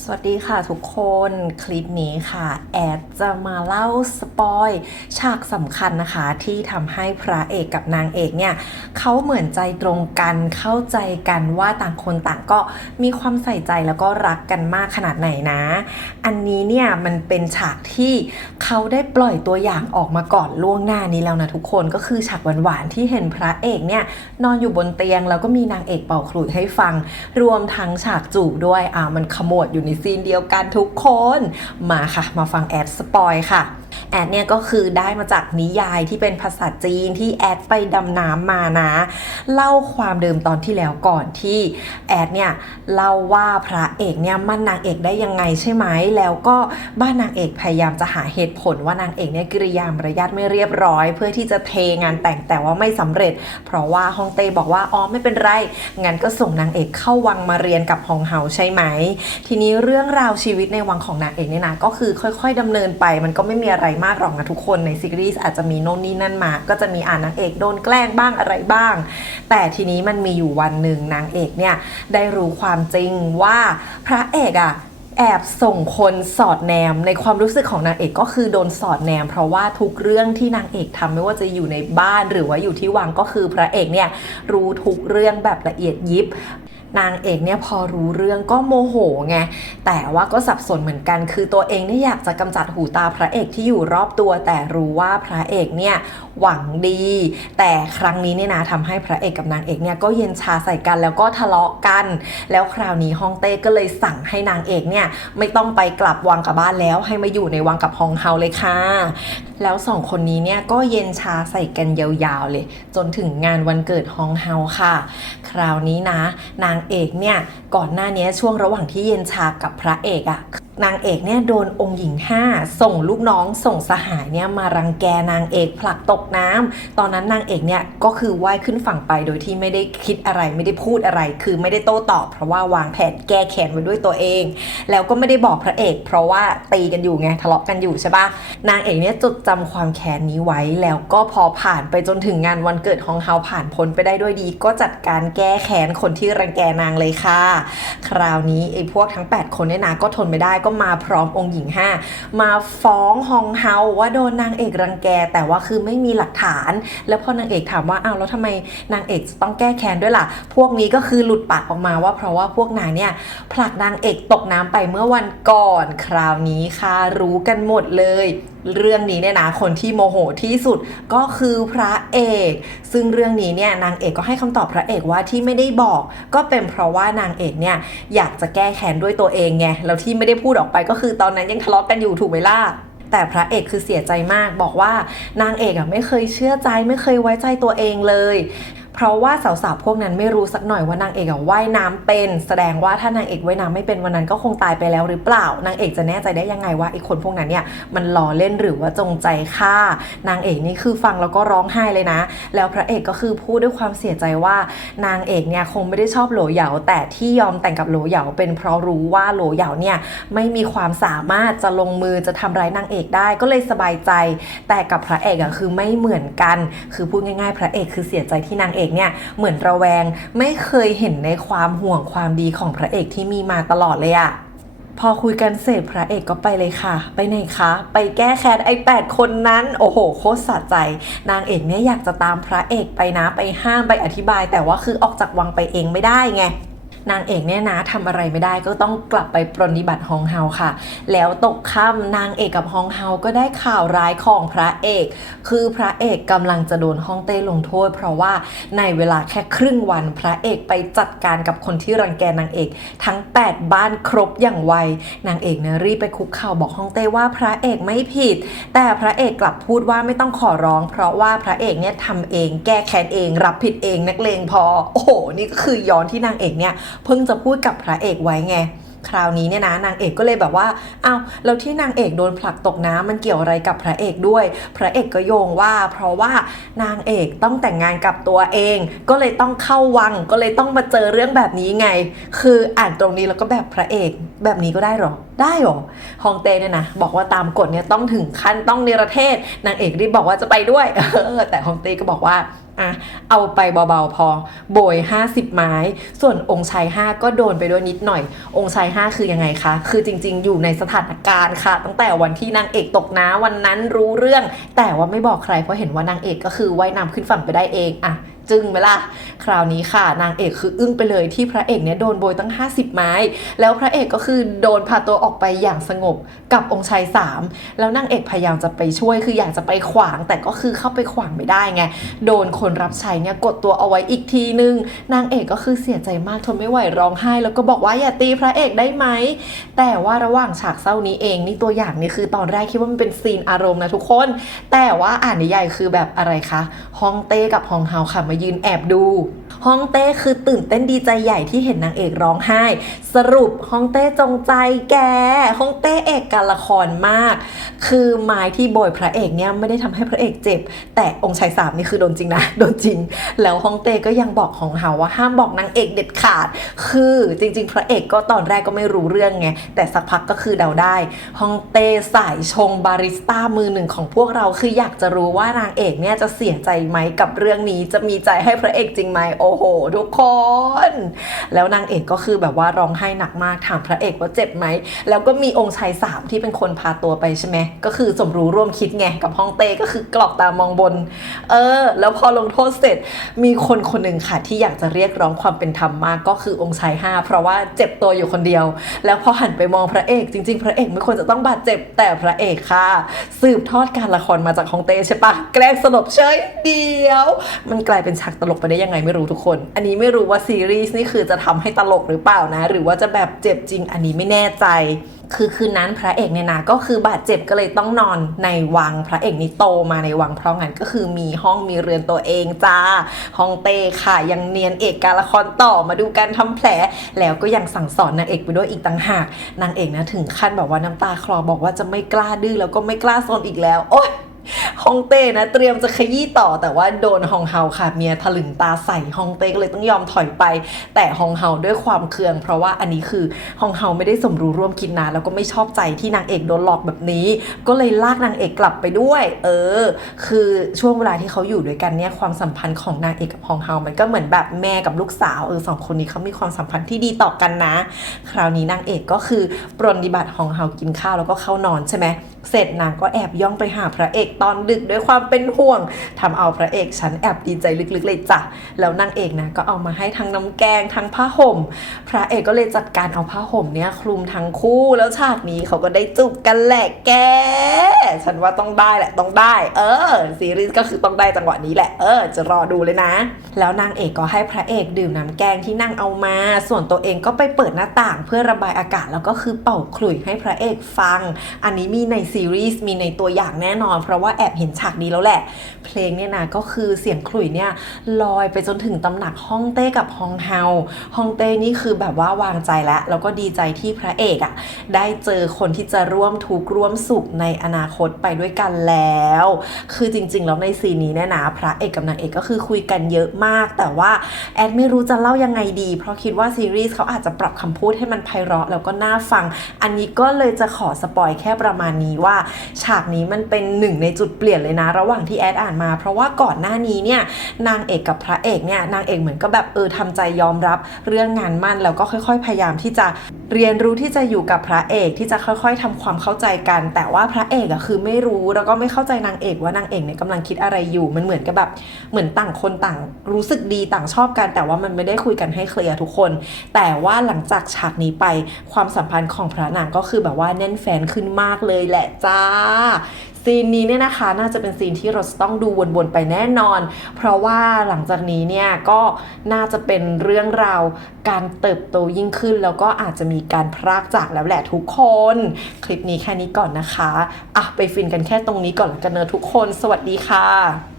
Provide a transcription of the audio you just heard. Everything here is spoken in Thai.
สวัสดีค่ะทุกคนคลิปนี้ค่ะ แอดจะมาเล่าสปอยฉากสำคัญนะคะที่ทำให้พระเอกกับนางเอกเนี่ยเขาเหมือนใจตรงกันเข้าใจกันว่าต่างคนต่างก็มีความใส่ใจแล้วก็รักกันมากขนาดไหนนะ อันนี้เนี่ยมันเป็นฉากที่เขาได้ปล่อยตัวอย่างออกมาก่อนล่วงหน้านี้แล้วนะทุกคนก็คือฉากหวานๆที่เห็นพระเอกเนี่ยนอนอยู่บนเตียงแล้วก็มีนางเอกเป่าขลุ่ยให้ฟัง รวมทั้งฉากจูบด้วยอ่ามันขมวดอยู่ในซีนเดียวกันทุกคน มาค่ะ มาฟังแอดสปอยค่ะ แอดเนี่ยก็คือได้มาจากนิยายที่เป็นภาษาจีนที่แอดไปดำน้ำมานะ เล่าความเดิมตอนที่แล้วก่อนที่แอดเนี่ยเล่าว่าพระเอกเนี่ยมั่นนางเอกได้ยังไงใช่ไหมแล้วก็บ้านนางเอกพยายามจะหาเหตุผลว่านางเอกเนี่ยกิริยามารยาทไม่เรียบร้อย เพื่อที่จะเทงานแต่งแต่ว่าไม่สำเร็จ เพราะว่าฮองเต้บอกว่าอ๋อไม่เป็นไรงั้นก็ส่งนางเอกเข้าวังมาเรียนกับฮองเฮาใช่ไหม ทีนี้เรื่องราวชีวิตในวังของนางเอกเนี่ยนะก็คือค่อย ๆดำเนินไปมันก็ไม่มีอะไรมากหรอกนะทุกคนในซีรีส์อาจจะมีโน่นนี่นั่นมา ก็จะมีอ่านนางเอกโดนแกล้งบ้างอะไรบ้าง แต่ทีนี้มันมีอยู่วันหนึ่งนางเอกเนี่ยได้รู้ความจริงว่าพระเอกอะแอบส่งคนสอดแนมในความรู้สึกของนางเอกก็คือโดนสอดแนม เพราะว่าทุกเรื่องที่นางเอกทำไม่ว่าจะอยู่ในบ้านหรือว่าอยู่ที่วังก็คือพระเอกเนี่ยรู้ทุกเรื่องแบบละเอียดยิบ นางเอกเนี่ยพอรู้เรื่องก็โมโหไง แต่ว่าก็สับสนเหมือนกัน คือตัวเองเนี่ยอยากจะกำจัดหูตาพระเอกที่อยู่รอบตัว แต่รู้ว่าพระเอกเนี่ยหวังดี แต่ครั้งนี้เนี่ยนะทำให้พระเอกกับนางเอกเนี่ยก็เย็นชาใส่กันแล้วก็ทะเลาะกัน แล้วคราวนี้ฮองเต้ก็เลยสั่งให้นางเอกเนี่ยไม่ต้องไปกลับวังกับบ้านแล้ว ให้มาอยู่ในวังกับฮองเฮาเลยค่ะ แล้วสองคนนี้เนี่ยก็เย็นชาใส่กันยาวๆเลย จนถึงงานวันเกิดฮองเฮาค่ะ คราวนี้นะนางเอกเนี่ยก่อนหน้านี้ช่วงระหว่างที่เย็นชากับพระเอกอะ นางเอกเนี่ยโดนองค์หญิงห้าส่งลูกน้องส่งสหายเนี่ยมารังแกนางเอกผลักตกน้ำตอนนั้นนางเอกเนี่ยก็คือว่ายขึ้นฝั่งไปโดยที่ไม่ได้คิดอะไรไม่ได้พูดอะไร คือไม่ได้โต้ตอบ เพราะว่าวางแผนแก้แค้นไว้ด้วยตัวเอง แล้วก็ไม่ได้บอกพระเอก เพราะว่าตีกันอยู่ไงทะเลาะกันอยู่ใช่ปะนางเอกเนี่ยจดจำความแค้นนี้ไว้แล้วก็พอผ่านไปจนถึงงานวันเกิดของเฮาผ่านพ้นไปได้ด้วยดี ก็จัดการแก้แค้นคนที่รังแกนางเลยค่ะ คราวนี้ไอ้พวกทั้ง 8 คนเนี่ยนะก็ทนไม่ได้ก็มาพร้อมองค์หญิง 5 มาฟ้องฮองเฮาว่าโดนนางเอกรังแก แต่ว่าคือไม่มีหลักฐาน แล้วพอนางเอกถามว่าอ้าวแล้วทำไมนางเอกต้องแก้แค้นด้วยล่ะ พวกนี้ก็คือหลุดปากออกมาว่า เพราะว่าพวกนายเนี่ยผลักนางเอกตกน้ำไปเมื่อวันก่อนคราวนี้ค่ะรู้กันหมดเลย เรื่องนี้เนี่ยนะคนที่โมโหที่สุดก็คือพระเอก ซึ่งเรื่องนี้เนี่ยนางเอกก็ให้คำตอบพระเอกว่าที่ไม่ได้บอก ก็เป็นเพราะว่านางเอกเนี่ยอยากจะแก้แค้นด้วยตัวเองไงแล้วที่ไม่ได้พูดออกไปก็คือตอนนั้นยังทะเลาะกันอยู่ถูกไหมล่ะแต่พระเอกคือเสียใจมากบอกว่านางเอกอะไม่เคยเชื่อใจไม่เคยไว้ใจตัวเองเลย เพราะว่าสาวๆพวกนั้นไม่รู้สักหน่อยว่านางเอกว่ายน้ำเป็น แสดงว่าถ้านางเอกว่ายน้ำไม่เป็นวันนั้นก็คงตายไปแล้วหรือเปล่านางเอกจะแน่ใจได้ยังไงว่าไอ้คนพวกนั้นเนี่ยมันล้อเล่นหรือว่าจงใจฆ่านางเอกนี่คือฟังแล้วก็ร้องไห้เลยนะ แล้วพระเอกก็คือพูดด้วยความเสียใจว่านางเอกเนี่ยคงไม่ได้ชอบโหลเหยาแต่ที่ยอมแต่งกับโหลเหยาเป็นเพราะรู้ว่าโหลเหยาเนี่ยไม่มีความสามารถจะลงมือจะทำร้ายนางเอกได้ก็เลยสบายใจ แต่กับพระเอกอะคือไม่เหมือนกัน คือพูดง่ายๆ พระเอกคือเสียใจที่นางเอกเนี่ยเหมือนระแวงไม่เคยเห็นในความห่วงความดีของพระเอกที่มีมาตลอดเลยอะพอคุยกันเสร็จพระเอกก็ไปเลยค่ะ ไปไหนคะ ไปแก้แค้นไอ้แปดคนนั้น โอ้โห โคตรสะใจ นางเอกเนี่ยอยากจะตามพระเอกไปนะไปห้ามไปอธิบาย แต่ว่าคือออกจากวังไปเองไม่ได้ไง นางเอกเนี่ยนะทำอะไรไม่ได้ก็ต้องกลับไปปรนนิบัติฮองเฮาค่ะ แล้วตกค่ำนางเอกกับฮองเฮาก็ได้ข่าวร้ายของพระเอก คือพระเอกกำลังจะโดนฮ่องเต้ลงโทษ เพราะว่าในเวลาแค่ครึ่งวันพระเอกไปจัดการกับคนที่รังแกนางเอก ทั้ง 8 บ้านครบอย่างไว นางเอกเนี่ยรีบไปคุกเข่าบอกฮ่องเต้ว่าพระเอกไม่ผิด แต่พระเอกกลับพูดว่าไม่ต้องขอร้อง เพราะว่าพระเอกเนี่ยทำเอง แก้แค้นเอง รับผิดเองนักเลงพอ โอ้โห นี่ก็คือย้อนที่นางเอกเนี่ยเพิ่งจะพูดกับพระเอกไว้ไงคราวนี้เนี่ยนะนางเอกก็เลยแบบว่าอ้าวแล้วที่นางเอกโดนผลักตกน้ำมันเกี่ยวอะไรกับพระเอกด้วย พระเอกก็โยงว่า เพราะว่านางเอกต้องแต่งงานกับตัวเอง ก็เลยต้องเข้าวังก็เลยต้องมาเจอเรื่องแบบนี้ไง คืออ่านตรงนี้แล้วก็แบบพระเอกแบบนี้ก็ได้หรอได้หรอฮองเต้เนี่ยนะบอกว่าตามกฎเนี่ยต้องถึงขั้นต้องเนรเทศ นางเอกรีบบอกว่าจะไปด้วยเออแต่ฮองเต้ก็บอกว่า อะเอาไปเบาๆพอ โบย 50 ไม้ ส่วนองค์ชาย 5 ก็โดนไปด้วยนิดหน่อย องค์ชาย 5 คือยังไงคะ คือจริงๆ อยู่ในสถานการณ์ค่ะ ตั้งแต่วันที่นางเอกตกน้ำวันนั้นรู้เรื่อง แต่ว่าไม่บอกใครเพราะเห็นว่านางเอกก็คือว่ายน้ำขึ้นฝั่งไปได้เองอะ จึงไหมล่ะคราวนี้ค่ะ นางเอกคืออึ้งไปเลยที่พระเอกเนี่ยโดนโบยตั้ง 50 ไม้ แล้วพระเอกก็คือโดนพาตัวออกไปอย่างสงบกับองค์ชายสามแล้วนางเอกพยายามจะไปช่วยคืออยากจะไปขวาง แต่ก็คือเข้าไปขวางไม่ได้ไง โดนคนรับใช้เนี่ยกดตัวเอาไว้อีกทีนึง นางเอกก็คือเสียใจมากทนไม่ไหวร้องไห้ แล้วก็บอกว่าอย่าตีพระเอกได้ไหมแต่ว่าระหว่างฉากเศร้านี้เองนี่ตัวอย่างนี่คือตอนแรกคิดว่ามันเป็นซีนอารมณ์นะทุกคน แต่ว่าอ่านนิยายคือแบบอะไรคะฮองเต้กับฮองเฮาค่ะมายืนแอบดูฮองเต้คือตื่นเต้นดีใจใหญ่ที่เห็นนางเอกร้องไห้ สรุปฮองเต้จงใจแกฮองเต้เอกการละครมาก คือไม้ที่โบยพระเอกเนี่ยไม่ได้ทำให้พระเอกเจ็บ แต่องค์ชายสามนี่คือโดนจริงนะโดนจริง แล้วฮองเต้ก็ยังบอกของเฮาว่าห้ามบอกนางเอกเด็ดขาด คือจริง ๆ พระเอกก็ตอนแรกก็ไม่รู้เรื่องไงแต่สักพักก็คือเดาได้ฮองเต้สายชงบาริสต้ามือหนึ่งของพวกเราคืออยากจะรู้ว่านางเอกเนี่ยจะเสียใจไหมกับเรื่องนี้จะมีใจให้พระเอกจริงไหมโอ้โห ทุกคน แล้วนางเอกก็คือแบบว่าร้องไห้หนักมากถามพระเอกว่าเจ็บไหม แล้วก็มีองค์ชายสามที่เป็นคนพาตัวไปใช่ไหมก็คือสมรู้ร่วมคิดไงกับฮ่องเต้ก็คือกรอกตามองบน เออ แล้วพอลงโทษเสร็จมีคนคนหนึ่งค่ะที่อยากจะเรียกร้องความเป็นธรรมมากก็คือองค์ชายห้าเพราะว่าเจ็บตัวอยู่คนเดียว แล้วพอหันไปมองพระเอกจริง ๆ พระเอกไม่ควรจะต้องบาดเจ็บแต่พระเอกค่ะ สืบทอดการละครมาจากฮ่องเต้ใช่ปะแกล้งสลบเฉยเดียว มันกลายเป็นฉากตลกไปได้ยังไงไม่รู้ทุกคน อันนี้ไม่รู้ว่าซีรีส์นี่คือจะทำให้ตลกหรือเปล่านะ หรือว่าจะแบบเจ็บจริงอันนี้ไม่แน่ใจ คือคืนนั้นพระเอกเนี่ยนะก็คือบาดเจ็บก็เลยต้องนอนในวังพระเอกนี่โตมาในวังเพราะงั้นก็คือมีห้องมีเรือนตัวเองจ้าห้องเต้ค่ะยังเนียนเอกการละครต่อมาดูการทำแผล แล้วก็ยังสั่งสอนนางเอกไปด้วยอีกต่างหากนางเอกนะถึงขั้นแบบว่าน้ำตาคลอบอกว่าจะไม่กล้าดื้อแล้วก็ไม่กล้าซนอีกแล้วโอ๊ย ฮองเต้นะ เตรียมจะขยี้ต่อแต่ว่าโดนฮองเฮาค่ะเมียถลึงตาใส่ฮองเต้ก็เลยต้องยอมถอยไป แต่ฮองเฮาด้วยความเคือง เพราะว่าอันนี้คือฮองเฮาไม่ได้สมรู้ร่วมคิดนะแล้วก็ไม่ชอบใจที่นางเอกโดนหลอกแบบนี้ ก็เลยลากนางเอกกลับไปด้วย เออ คือช่วงเวลาที่เขาอยู่ด้วยกันเนี่ยความสัมพันธ์ของนางเอกกับฮองเฮามันก็เหมือนแบบแม่กับลูกสาวเออสองคนนี้เขามีความสัมพันธ์ที่ดีต่อกันนะ คราวนี้นางเอกก็คือปรนนิบัติฮองเฮากินข้าวแล้วก็เข้านอนใช่ไหม เสร็จนางก็แอบย่องไปหาพระเอกตอนดึกด้วยความเป็นห่วงทำเอาพระเอกฉันแอบดีใจลึกๆเลยจ้ะแล้วนางเอกนะก็เอามาให้ทั้งน้ำแกงทั้งผ้าห่ม พระเอกก็เลยจัดการเอาผ้าห่มเนี่ยคลุมทั้งคู่แล้วฉากนี้เขาก็ได้จูบกันแหละแก ฉันว่าต้องได้แหละต้องได้ เออซีรีส์ก็คือต้องได้จังหวะนี้แหละเออ จะรอดูเลยนะ แล้วนางเอกก็ให้พระเอกดื่มน้ำแกงที่นางเอามา ส่วนตัวเองก็ไปเปิดหน้าต่างเพื่อระบายอากาศแล้วก็คือเป่าขลุ่ยให้พระเอกฟัง อันนี้มีในซีรีส์มีในตัวอย่างแน่นอน เพราะว่าแอบเห็นฉากนี้แล้วแหละ เพลงเนี่ยนะก็คือเสียงขลุ่ยเนี่ยลอยไปจนถึงตำหนักฮ่องเต้กับฮองเฮาฮองเต้นี่คือแบบว่าวางใจแล้ว แล้วก็ดีใจที่พระเอกอะ่ะได้เจอคนที่จะร่วมทุกข์ร่วมสุขในอนาคตไปด้วยกันแล้ว คือจริงๆแล้วในซีนนี้เนี่ยนะพระเอกกับนางเอกก็คือคุยกันเยอะมาก แต่ว่าแอดไม่รู้จะเล่ายังไงดี เพราะคิดว่าซีรีส์เขาอาจจะปรับคำพูดให้มันไพเราะแล้วก็น่าฟัง อันนี้ก็เลยจะขอสปอยแค่ประมาณนี้ว่าฉากนี้มันเป็นหนึ่งในจุดเปลี่ยนเลยนะ ระหว่างที่แอดอ่านมา เพราะว่าก่อนหน้านี้เนี่ยนางเอกกับพระเอกเนี่ยนางเอกเหมือนก็แบบเออทำใจยอมรับเรื่องงานมั่นแล้วก็ค่อย ๆ พยายามที่จะเรียนรู้ที่จะอยู่กับพระเอกที่จะค่อย ๆทำความเข้าใจกัน แต่ว่าพระเอกอะคือไม่รู้แล้วก็ไม่เข้าใจนางเอกว่านางเอกเนี่ยกำลังคิดอะไรอยู่มันเหมือนกับแบบเหมือนต่างคนต่างรู้สึกดีต่างชอบกัน แต่ว่ามันไม่ได้คุยกันให้เคลียร์ทุกคน แต่ว่าหลังจากฉากนี้ไปความสัมพันธ์ของพระนางก็คือแบบว่าแน่นแฟนขึ้นมากเลยแหละจ้าซีนนี้เนี่ยนะคะน่าจะเป็นซีนที่เราจะต้องดูวนๆไปแน่นอน เพราะว่าหลังจากนี้เนี่ยก็น่าจะเป็นเรื่องราวการเติบโตยิ่งขึ้น แล้วก็อาจจะมีการพรากจากแล้วแหละทุกคน คลิปนี้แค่นี้ก่อนนะคะอะไปฟินกันแค่ตรงนี้ก่อนกันเนอะทุกคน สวัสดีค่ะ